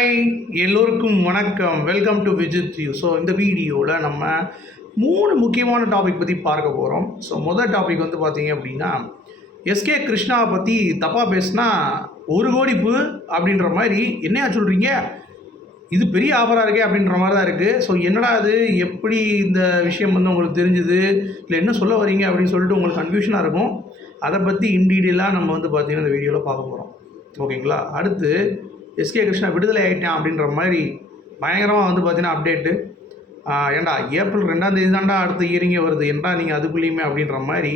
Hi எல்லோருக்கும் வணக்கம். Welcome to Vijith you so இந்த வீடியோவில் நம்ம மூணு முக்கியமான டாபிக் பற்றி பார்க்க போகிறோம் ஸோ முதல் டாபிக் வந்து பார்த்தீங்க அப்படின்னா எஸ்கே கிருஷ்ணாவை பற்றி தப்பாக பேசினா ஒரு கோடிப்பு அப்படின்ற மாதிரி என்னையா சொல்கிறீங்க இது பெரிய ஆஃபராக இருக்கே அப்படின்ற மாதிரி தான் இருக்குது ஸோ என்னடா அது? எப்படி இந்த விஷயம் வந்து உங்களுக்கு தெரிஞ்சுது? இல்லை என்ன சொல்ல வரீங்க அப்படின்னு சொல்லிட்டு உங்களுக்கு கன்ஃபியூஷனாக இருக்கும். அதை பற்றி இன்டீடியலாக நம்ம வந்து பார்த்திங்கன்னா இந்த வீடியோவில் பார்க்க போகிறோம் ஓகேங்களா அடுத்து எஸ்கே கிருஷ்ணா விடுதலை ஆகிட்டான் அப்படின்ற மாதிரி பயங்கரமாக வந்து பார்த்தீங்கன்னா அப்டேட்டு ஏன்டா ஏப்ரல் ரெண்டாம் தேதி அடுத்த இயரிங்கே வருது. ஏன்டா நீங்கள் அதுக்குள்ளேயுமே அப்படின்ற மாதிரி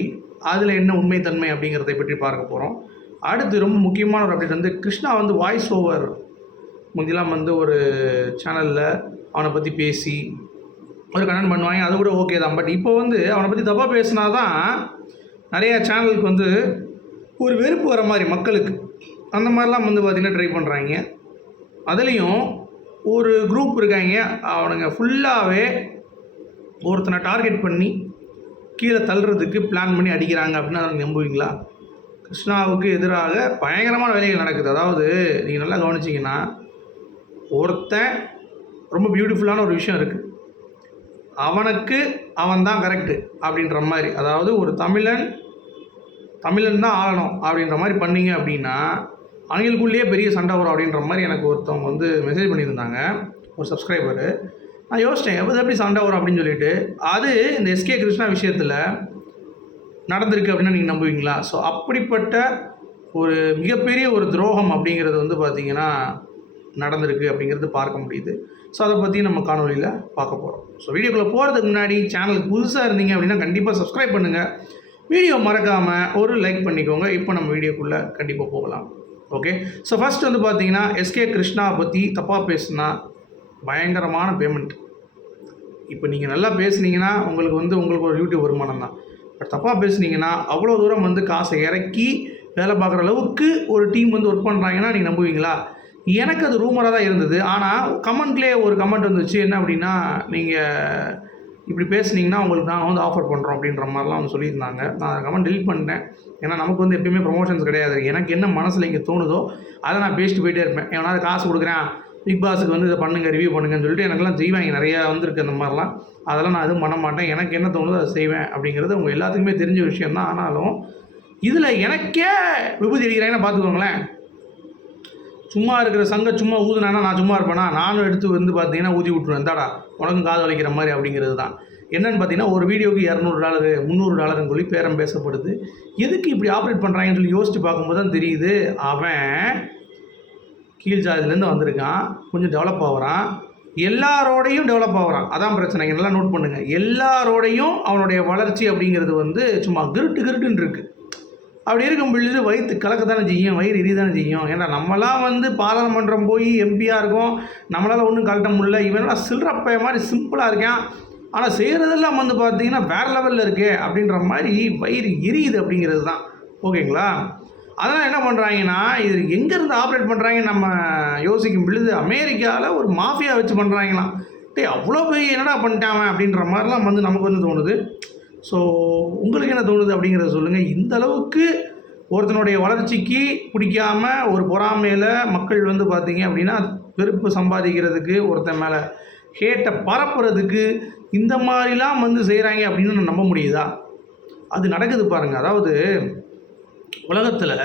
அதில் என்ன உண்மைத்தன்மை அப்படிங்கிறதை பற்றி பார்க்க போகிறோம் அடுத்து ரொம்ப முக்கியமான ஒரு அப்டேட் வந்து கிருஷ்ணா வந்து வாய்ஸ் ஓவர் முந்திலாம் வந்து ஒரு சேனலில் அவனை பற்றி பேசி ஒரு கமெண்ட் பண்ணுவாங்க. அது கூட ஓகே தான். பட் இப்போ வந்து அவனை பற்றி தப்பாக பேசினா தான் நிறையா சேனலுக்கு வந்து ஒரு வெறுப்பு வர மாதிரி மக்களுக்கு அந்த மாதிரிலாம் வந்து பார்த்திங்கன்னா ட்ரை பண்ணுறாங்க அதுலேயும் ஒரு குரூப் இருக்காங்க. அவனுங்க ஃபுல்லாகவே ஒருத்தனை டார்கெட் பண்ணி கீழே தள்ளுறதுக்கு பிளான் பண்ணி அடிக்கிறாங்க அப்படின்னு அதை நம்புவீங்களா? கிருஷ்ணாவுக்கு எதிராக பயங்கரமான வேலைகள் நடக்குது. அதாவது நீங்கள் நல்லா கவனிச்சிங்கன்னா ஒருத்தன் ரொம்ப பியூட்டிஃபுல்லான ஒரு விஷயம் இருக்குது அவனுக்கு அவன் தான் கரெக்டு அப்படின்ற மாதிரி. அதாவது ஒரு தமிழன் தமிழன் தான் ஆளணும் அப்படின்ற மாதிரி பண்ணீங்க அப்படின்னா அவங்களுக்குள்ளேயே பெரிய சண்டை வரும் அப்படின்ற மாதிரி எனக்கு ஒருத்தவங்க வந்து மெசேஜ் பண்ணியிருந்தாங்க. ஒரு சப்ஸ்கிரைபரு நான் யோசித்தேன் எப்போ எப்படி சண்டை வரும் அப்படின்னு சொல்லிட்டு. அது இந்த எஸ்கே கிருஷ்ணா விஷயத்தில் நடந்திருக்கு அப்படின்னு நீங்கள் நம்புவீங்களா? ஸோ அப்படிப்பட்ட ஒரு மிகப்பெரிய ஒரு துரோகம் அப்படிங்கிறது வந்து பார்த்திங்கன்னா நடந்திருக்கு அப்படிங்கிறது பார்க்க முடியுது. ஸோ அதை பற்றி நம்ம காணொலியில் பார்க்க போகிறோம் ஸோ வீடியோக்குள்ளே போகிறதுக்கு முன்னாடி சேனலுக்கு புதுசாக இருந்தீங்க அப்படின்னா கண்டிப்பாக சப்ஸ்கிரைப் பண்ணுங்கள் வீடியோ மறக்காமல் ஒரு லைக் பண்ணிக்கோங்க. இப்போ நம்ம வீடியோக்குள்ளே கண்டிப்பாக போகலாம். ஓகே ஸோ ஃபஸ்ட் வந்து பார்த்தீங்கன்னா எஸ்கே கிருஷ்ணா பற்றி தப்பாக பேசுனா பயங்கரமான பேமெண்ட் இப்போ நீங்கள் நல்லா பேசுனீங்கன்னா உங்களுக்கு வந்து உங்களுக்கு ஒரு யூடியூப் வருமானம் தான். பட் தப்பாக பேசுனீங்கன்னா அவ்வளோ தூரம் வந்து காசை இறக்கி வேலை பார்க்குற அளவுக்கு ஒரு டீம் வந்து ஒர்க் பண்ணுறாங்கன்னா நீங்கள் நம்புவீங்களா? எனக்கு அது ரூமராக தான் இருந்தது. ஆனால் கமெண்ட்லேயே ஒரு கமெண்ட் வந்துச்சு. என்ன அப்படின்னா நீங்கள் இப்படி பேசுனீங்கன்னா உங்களுக்கு நாங்கள் வந்து ஆஃபர் பண்ணுறோம் அப்படின்ற மாதிரிலாம் வந்து சொல்லியிருந்தாங்க. நான் அந்த கமெண்ட் டெலிட் பண்ணிட்டேன். ஏன்னா நமக்கு வந்து எப்பயுமே ப்ரொமோஷன்ஸ் கிடையாது. எனக்கு என்ன மனசில் இங்கே தோணுதோ அதை நான் பேசிட்டு போயிட்டே இருப்பேன். எவனாவது காசு கொடுக்குறேன் பிக் பாஸுக்கு வந்து இதை பண்ணுங்கள் ரிவ்யூ பண்ணுங்கன்னு சொல்லிட்டு எனக்கெல்லாம் ஜெய்வாங்க நிறையா வந்திருக்கு அந்த மாதிரிலாம். அதெல்லாம் நான் எதுவும் பண்ண மாட்டேன். எனக்கு என்ன தோணுதோ அதை செய்வேன் அப்படிங்கிறது உங்கள் எல்லாத்துக்குமே தெரிஞ்ச விஷயம் தான். ஆனாலும் இதில் எனக்கே விபூதி அடிக்கிறாங்கன்னு பார்த்துக்கோங்களேன். சும்மா இருக்கிற சங்க சும்மா ஊதுனானா நான் சும்மா இருப்பேனா? நானும் எடுத்து வந்து பார்த்தீங்கன்னா ஊதி விட்ருவேன் தாடா உனக்கும் காது வலிக்கிற மாதிரி அப்படிங்கிறது தான். என்னென்னு பார்த்தீங்கன்னா ஒரு வீடியோக்கு இரநூறு டாலரு முந்நூறு டாலருன்னு சொல்லி பேரம் பேசப்படுது. எதுக்கு இப்படி ஆப்ரேட் பண்ணுறாங்கன்னு சொல்லி யோசித்து பார்க்கும்போது தான் தெரியுது. அவன் கீழ் ஜாதியிலேருந்து வந்திருக்கான். கொஞ்சம் டெவலப் ஆகுறான். எல்லாரோடையும் டெவலப் ஆகுறான். அதான் பிரச்சனை. நல்லா நோட் பண்ணுங்கள் எல்லாரோடையும் அவனுடைய வளர்ச்சி அப்படிங்கிறது வந்து சும்மா கிருட்டு கிருட்டுன்னு இருக்குது அப்படி இருக்கும் பொழுது வயிற்று கலக்கத்தானே செய்யும் வயிறு எரிதானே செய்யும். ஏன்னா நம்மலாம் வந்து பாராளுமன்றம் போய் எம்பியாக இருக்கோம். நம்மளால் ஒன்றும் கழட்ட முடியல. இவனெல்லாம் சில்லறப்பைய மாதிரி சிம்பிளாக இருக்கான். ஆனால் செய்கிறதெல்லாம் வந்து பார்த்தீங்கன்னா வேறு லெவலில் இருக்கே அப்படின்ற மாதிரி வயிறு எரியுது அப்படிங்கிறது தான். ஓகேங்களா? அதெல்லாம் என்ன பண்ணுறாங்கன்னா இது எங்கேருந்து ஆப்ரேட் பண்ணுறாங்கன்னு நம்ம யோசிக்கும் பொழுது அமெரிக்காவில் ஒரு மாஃபியா வச்சு பண்ணுறாங்களாம் டேய் அவ்வளோ பெரிய என்னடா பண்ணிட்டாங்க அப்படின்ற மாதிரிலாம் வந்து நமக்கு வந்து தோணுது. ஸோ உங்களுக்கு என்ன தோணுது அப்படிங்கிறத சொல்லுங்கள் இந்த அளவுக்கு ஒருத்தனுடைய வளர்ச்சிக்கு பிடிக்காம ஒரு பொறாமையில் மக்கள் வந்து பார்த்தீங்க அப்படின்னா வெறுப்பு சம்பாதிக்கிறதுக்கு ஒருத்தன் மேலே ஹேட்டை பரப்புறதுக்கு இந்த மாதிரிலாம் வந்து செய்கிறாங்க அப்படின்னு நம்ப முடியுதா? அது நடக்குது பாருங்கள் அதாவது உலகத்தில்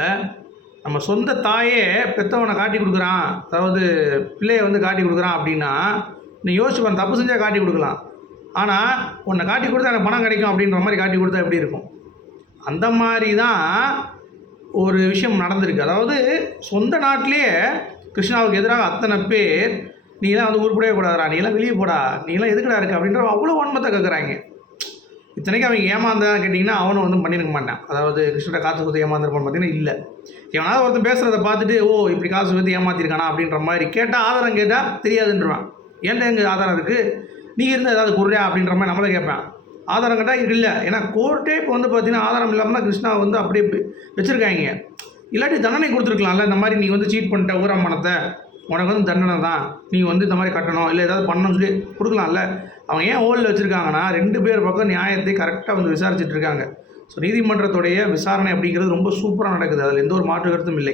நம்ம சொந்த தாயே பெத்தவனை காட்டி கொடுக்குறான். அதாவது பிள்ளையை வந்து காட்டி கொடுக்குறான் அப்படின்னா நீ யோசிச்சுப்பான் தப்பு செஞ்சால் காட்டி கொடுக்கலாம். ஆனால் உன்னை காட்டி கொடுத்தா எனக்கு பணம் கிடைக்கும் அப்படின்ற மாதிரி காட்டி கொடுத்தா எப்படி இருக்கும்? அந்த மாதிரி தான் ஒரு விஷயம் நடந்திருக்கு. அதாவது சொந்த நாட்டிலேயே கிருஷ்ணாவுக்கு எதிராக அத்தனை பேர் நீலாம் வந்து உருப்படவே கூடாதுடா நீலாம் வெளியே போடா நீலாம் எதுக்குடா இருக்கு அப்படின்ற அவ்வளோ வன்மத்தை கேட்குறாங்க இத்தனைக்கு அவன் ஏமாந்தான் கேட்டிங்கன்னா அவனும் வந்து பண்ணிருக்க மாட்டான். அதாவது கிருஷ்ணரை காசு கொடுத்து ஏமாந்துருப்பான்னு பார்த்தீங்கன்னா இல்லை. எவனாவது ஒருத்தன் பேசுகிறத பார்த்துட்டு ஓ இப்படி காசு கொடுத்து ஏமாத்திருக்கானா அப்படின்ற மாதிரி கேட்டால் ஆதாரம் கேட்டால் தெரியாதுன்றான் ஏன்டா எங்கள் ஆதாரம் இருக்குது நீ இருந்தால் ஏதாவது குருடா அப்படின்ற மாதிரி நம்மளே கேட்பேன். ஆதாரம் கேட்டால் இல்லை. ஏன்னா கோர்ட்டே இப்போ வந்து பார்த்தீங்கன்னா ஆதாரம் இல்லாமல் கிருஷ்ணா வந்து அப்படியே வச்சுருக்காங்க. இல்லாட்டி தண்டனை கொடுத்துருக்கலாம்ல. இந்த மாதிரி நீ வந்து சீட் பண்ணிட்ட ஊரம்மனத்தை உனக்கு வந்து தண்டனை தான். நீ வந்து இந்த மாதிரி கட்டணும் இல்லை ஏதாவது பண்ணணும்னு சொல்லி கொடுக்கலாம்ல. அவங்க ஏன் ஹோல்டில் வச்சுருக்காங்கன்னா ரெண்டு பேர் பக்கம் நியாயத்தை கரெக்டாக வந்து விசாரிச்சுட்டு இருக்காங்க. ஸோ நீதிமன்றத்துடைய விசாரணை அப்படிங்கிறது ரொம்ப சூப்பராக நடக்குது. அதில் எந்த ஒரு மாற்று கருத்தும் இல்லை.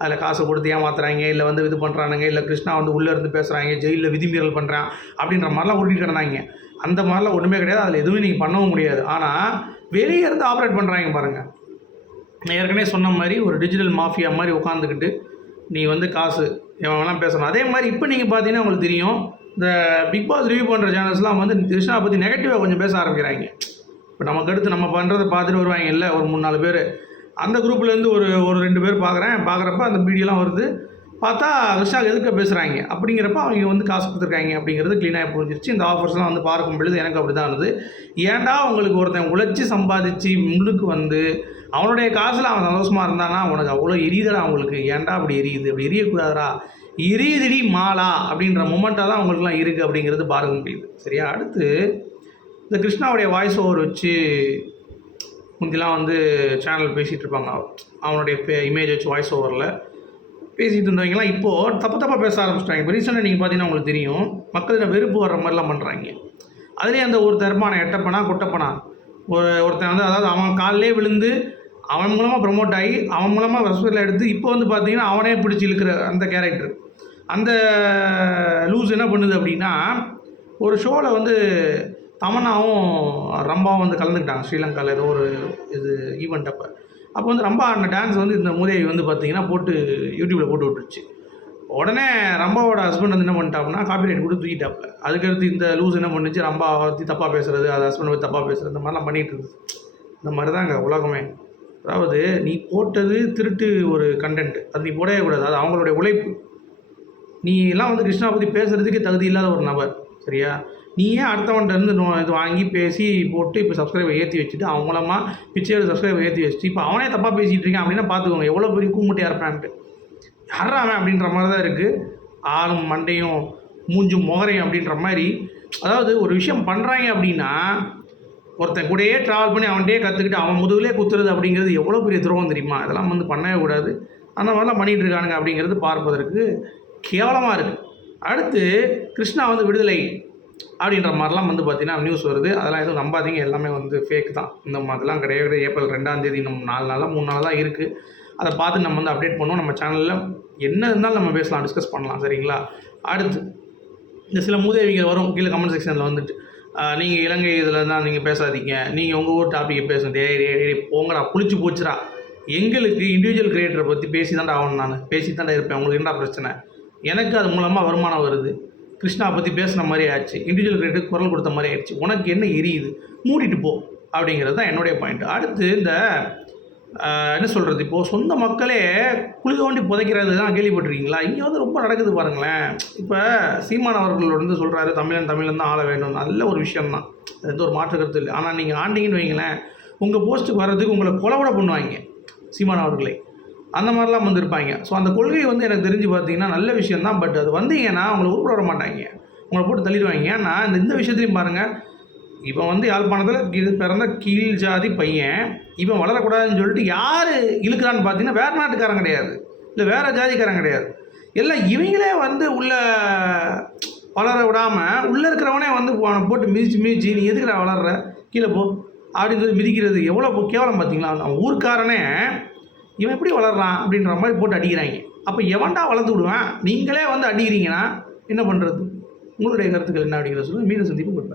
அதில் காசை கொடுத்து ஏமாத்துறாங்க இல்லை வந்து இது பண்ணுறானுங்க இல்லை கிருஷ்ணா வந்து உள்ளே இருந்து பேசுகிறாங்க ஜெயிலில் விதிமீறல் பண்ணுறான் அப்படின்ற மாதிரிலாம் உருட்டிட்டு கிடந்தாங்க. அந்த மாதிரிலாம் ஒன்றுமே கிடையாது. அதில் எதுவுமே நீங்கள் பண்ணவும் முடியாது. ஆனால் வெளியே இருந்து ஆப்ரேட் பண்ணுறாங்க பாருங்கள் நான் ஏற்கனவே சொன்ன மாதிரி ஒரு டிஜிட்டல் மாஃபியா மாதிரி உட்காந்துக்கிட்டு நீ வந்து காசு இவங்கெல்லாம் பேசணும். அதே மாதிரி இப்போ நீங்கள் பார்த்தீங்கன்னா உங்களுக்கு தெரியும் இந்த பிக் பாஸ் ரிவ்யூ பண்ணுற சேனல்ஸ்லாம் வந்து கிருஷ்ணா பற்றி நெகட்டிவாக கொஞ்சம் பேச ஆரம்பிக்கிறாங்க. இப்போ நமக்கு அடுத்து நம்ம பண்ணுறதை பார்த்துட்டு வருவாங்க. இல்லை ஒரு மூணு நாலு பேர். அந்த குரூப்லேருந்து ஒரு ஒரு ரெண்டு பேர் பார்க்குறேன் பார்க்குறப்ப அந்த வீடியோலாம் வருது. பார்த்தா கிருஷ்ணாவுக்கு எதுக்க பேசுகிறாங்க அப்படிங்கிறப்ப அவங்க வந்து காசு கொடுத்துருக்காங்க அப்படிங்கிறது க்ளீனாக புரிஞ்சிருச்சு. இந்த ஆஃபர்ஸ்லாம் வந்து பார்க்கும் பொழுது எனக்கு அப்படி தான் இருந்தது. ஏன்டா உங்களுக்கு ஒருத்தன் உழைச்சி சம்பாதிச்சு முள்ளுக்கு வந்து அவனுடைய காசில் அவன் சந்தோஷமாக இருந்தானா? உனக்கு அவ்வளோ எரியுதுடா அவங்களுக்கு ஏன்டா அப்படி எரியுது? அப்படி எரியக்கூடாதுடா. எரியுதுடி மாலா அப்படின்ற மூமெண்ட்டாக தான் அவங்களுக்குலாம் இருக்குது அப்படிங்கிறது பார்க்க முடியுது சரியா? அடுத்து இந்த கிருஷ்ணாவுடைய வாய்ஸ் ஓவர் வச்சு முந்திலாம் வந்து சேனல் பேசிகிட்டு இருப்பாங்க. அவனுடைய இமேஜ் வச்சு வாய்ஸ் ஓவரில் பேசிகிட்டு இருந்தவங்கலாம் இப்போது தப்பு தப்பாக பேச ஆரம்பிச்சிட்டாங்க. இப்போ ரீசெண்டாக நீங்கள் பார்த்தீங்கன்னா உங்களுக்கு தெரியும். மக்களிடம் வெறுப்பு வர்ற மாதிரிலாம் பண்ணுறாங்க அதுலேயே அந்த ஒரு தர்மான எட்டப்பனா குட்டப்பனா. ஒரு ஒருத்தன் வந்து அதாவது அவன் காலிலே விழுந்து அவன் மூலமாக ப்ரொமோட் ஆகி அவன் மூலமாக ஹாஸ்பிட்டலில் எடுத்து இப்போ வந்து பார்த்தீங்கன்னா அவனே பிடிச்சி இழுக்கிற அந்த கேரக்டர் அந்த லூஸ் என்ன பண்ணுது அப்படின்னா ஒரு ஷோவில் வந்து தமன்னாவும் ரம்பாவும் வந்து கலந்துக்கிட்டாங்க. ஸ்ரீலங்காவில் ஏதோ ஒரு இது ஈவெண்ட் அப்போ. அப்போ வந்து ரம்பா ஆடின டான்ஸ் வந்து இந்த மூதேவி வந்து பார்த்தீங்கன்னா போட்டு யூடியூப்பில் போட்டு விட்டுருச்சு. உடனே ரம்பாவோட ஹஸ்பண்ட் வந்து என்ன பண்ணிட்டாப்னா காப்பிரைட் கொடுத்து தூக்கிட்டாப்ல. அதுக்கடுத்து இந்த லூஸ் என்ன பண்ணுச்சு? ரம்பா பற்றி தப்பாக பேசுறது அது ஹஸ்பண்ட் பற்றி தப்பாக பேசுகிறது இந்த மாதிரிலாம் பண்ணிகிட்டு இருந்தது. இந்த மாதிரி தாங்க உலகமே. அதாவது நீ போட்டது திருட்டு ஒரு கண்டென்ட் அது நீ போடவே கூடாது. அது அவங்களுடைய உழைப்பு. நீ எல்லாம் வந்து கிருஷ்ணா பற்றி பேசுகிறதுக்கே தகுதி இல்லாத ஒரு நபர் சரியா? நீ ஏன் அடுத்தவன்கிட்ட இருந்து நோ- இது வாங்கி பேசி போட்டு இப்போ சப்ஸ்கிரைபர் ஏற்றி வச்சுட்டு அவன் மூலமாக பிச்சையோட சப்ஸ்கிரைபர் ஏற்றி வச்சுட்டு இப்போ அவனே தப்பாக பேசிகிட்டு இருக்கான் அப்படின்னா பார்த்துக்கோங்க எவ்வளோ பெரிய கூமுட்டையாக இருப்பான்ட்டு. யாரா அவன் அப்படின்ற மாதிரி தான் இருக்குது ஆளும் மண்டையும் மூஞ்சும் முகரையும் அப்படின்ற மாதிரி. அதாவது ஒரு விஷயம் பண்ணுறாங்க அப்படின்னா ஒருத்தன் கூடயே ட்ராவல் பண்ணி அவன்கிட்டயே கற்றுக்கிட்டு அவன் முதுகுலே குத்துறது அப்படிங்கிறது எவ்வளோ பெரிய துரோகம் தெரியுமா? அதெல்லாம் வந்து பண்ணவே கூடாது. அந்த மாதிரிலாம் பண்ணிகிட்டு இருக்கானுங்க அப்படிங்கிறது பார்ப்பதற்கு கேவலமாக இருக்குது அடுத்து கிருஷ்ணா வந்து விடுதலை அப்படின்ற மாதிரிலாம் வந்து பார்த்தீங்கன்னா நியூஸ் வருது. அதெல்லாம் எதுவும் நம்பாதீங்க. எல்லாமே வந்து ஃபேக் தான். இந்த மாதிரிலாம் கிடையாது. ஏப்ரல் ரெண்டாம் தேதி நம்ம நாலு நாளாக மூணு நாளாக தான் இருக்குது அதை பார்த்து நம்ம வந்து அப்டேட் பண்ணுவோம். நம்ம சேனலில் என்ன இருந்தாலும் நம்ம பேசலாம் டிஸ்கஸ் பண்ணலாம். சரிங்களா? அடுத்து இந்த சில மூதேவிகள் வரும். கீழே கமெண்ட் செக்ஷனில் வந்துட்டு நீங்கள் இலங்கை இதில் தான் நீங்கள் பேசாதீங்க. நீங்கள் உங்கள் ஊர் டாப்பிக்கை பேசுங்க. போங்கடா புளிச்சு போச்சுடா. எங்களுக்கு இண்டிவிஜுவல் கிரியேட்டரை பற்றி பேசி தான்டா ஆகணும் நான். பேசி தான்டா இருப்பேன். உங்களுக்கு என்ன பிரச்சனை? எனக்கு அது மூலமாக வருமானம் வருது. கிருஷ்ணா பற்றி பேசின மாதிரி ஆச்சு இண்டிவிஜுவல் கிரியேட்டருக்கு குரல் கொடுத்த மாதிரி ஆயிடுச்சு. உனக்கு என்ன எரியுது? மூடிட்டு போ. அப்படிங்கிறது தான் என்னுடைய பாயிண்ட் அடுத்து இந்த என்ன சொல்கிறது இப்போது சொந்த மக்களே குழி தோண்டி புதைக்கிறது தான் கேள்விப்பட்டிருக்கீங்களா? இங்கே வந்து ரொம்ப நடக்குது பாருங்களேன். இப்போ சீமான் அவர்கள் வந்து சொல்கிறாரு தமிழன் தமிழன் தான் ஆள வேண்டும். நல்ல ஒரு விஷயம்தான் அது எந்த ஒரு மாற்று கருத்து இல்லை. ஆனால் நீங்கள் ஆண்டிங்கன்னு வைங்களேன் உங்கள் போஸ்ட்டுக்கு வர்றதுக்கு உங்களை கொலை கூட பண்ணுவாங்க சீமான் அவர்களை. அந்த மாதிரிலாம் வந்திருப்பாங்க. ஸோ அந்த கொள்கை வந்து எனக்கு தெரிஞ்சு பார்த்தீங்கன்னா நல்ல விஷயம்தான் பட் அது வந்தீங்கன்னா உங்களை உருப்பட விட மாட்டாங்க. உங்களை போட்டு தள்ளிடுவாங்க. ஏன்னா இந்த இந்த விஷயத்துலையும் பாருங்கள் இவன் வந்து யாழ்ப்பாணத்தில் இது பிறந்த கீழ் ஜாதி பையன். இவன் வளரக்கூடாதுன்னு சொல்லிட்டு யார் இழுக்கிறான்னு பார்த்தீங்கன்னா வேறு நாட்டுக்காரன் கிடையாது. இல்லை வேறு ஜாதிக்காரன் கிடையாது. எல்லாம் இவங்களே வந்து உள்ள வளர விடாமல் உள்ளே இருக்கிறவனே வந்து போட்டு மிதிச்சு மிதிச்சு நீ எதுக்குற வளர்ற? கீழே போ. அப்படின்னு சொல்லி மிதிக்கிறது எவ்வளோ கேவலம் பார்த்தீங்களா? அவன் ஊர்க்காரனே. இவன் எப்படி வளர்றான் அப்படின்ற மாதிரி போட்டு அடிக்கிறாங்க. அப்போ எவன்டா வளர்த்து விடுவேன்? நீங்களே வந்து அடிக்கிறீங்கன்னா என்ன பண்ணுறது உங்களுடைய கருத்துக்கள் என்ன அப்படிங்கிறத சொல்லி மீண்டும் சந்திப்பு கொடுப்பேன்